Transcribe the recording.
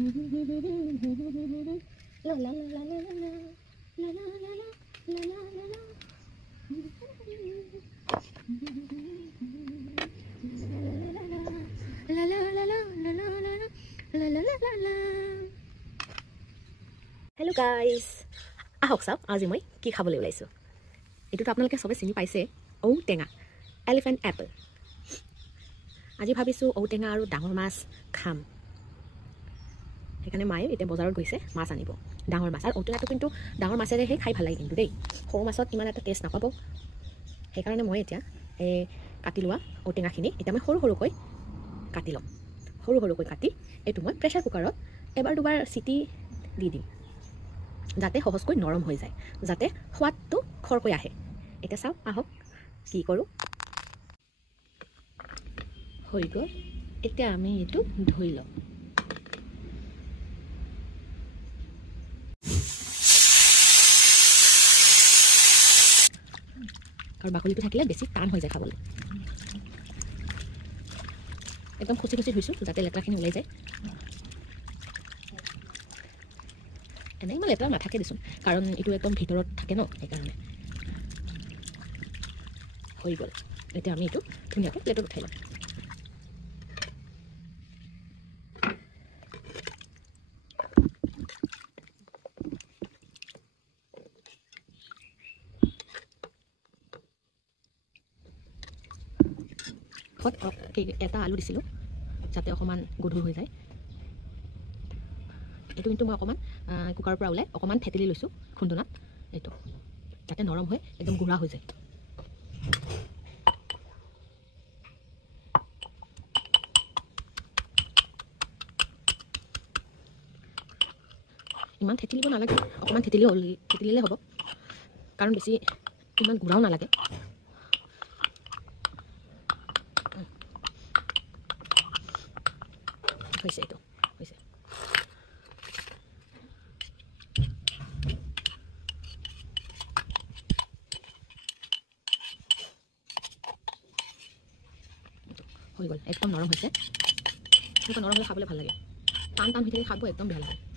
Hello guys, ahok sab আজি মই কি খাবলৈ ওলাইছো এটো তো আপোনালোকে সবে চিনি পাইছে ঔটেঙা এলিফেন্ট এপল আজি ভাবিছো ঔটেঙা আৰু ডাঙৰ মাছ খাম এখানে মায়ে এটা বজাৰত গৈছে মাছ আনিব ডাঙৰ মাছ আৰু ঔটেঙাটো কিন্তু ডাঙৰ মাছেৰে হে খাই ভাল লাগে কিন্তু দেই সৰু মাছত ইমান এটা টেষ্ট নাপাব সেইকাৰণে মই এতিয়া কাটি লোৱা ঔটেঙাখিনি এটা মই সৰু সৰুকৈ কাটি লম সৰু সৰুকৈ কাটি এটো মই প্ৰেছাৰ কুকাৰত এবাৰ দুবাৰ সিটি দি দিম যাতে সহজকৈ নৰম হৈ যায় যাতে সোৱাদটো খৰকৈ আহে এটা চাও আহক কি কৰো হৈ গল এতিয়া আমি এটো ধুই লম আৰু বাকলিটো থাকিলে বেছি টান হৈ যায় খাবলৈ একদম খুচি খুচি ধুইছো যাতে লেতেৰাখিনি ওলাই যায় এনে ইমান লেতেৰা নাথাকে দিছোন কাৰণ এইটো একদম ভিতৰত থাকে ন সেইকাৰণে হৈ গল এতিয়া আমি এইটো ধুনীয়াকৈ প্লেটত উঠাই লম এটা আলু দিছিলো যাতে অকমান গধুৰ হৈ যায় এটো কিন্তু মই অকমান কুকাৰৰ পৰা ওলাই অকমান থেতেলি লৈছো খুন্দনাত এটো যাতে নৰম হৈ একদম গুড়া হৈ যায় ইমান থেতেলিব নালাগে অকমান থেতেলিলে হ'ব কাৰণ বেছি ইমান গুড়াও নালাগে হৈছে এটো হৈছে হৈ গল একদম নৰম হৈছে নৰম হলে খাবলৈ ভাল লাগে টান টান হৈ থাকে খাব একদম বেয়া লাগে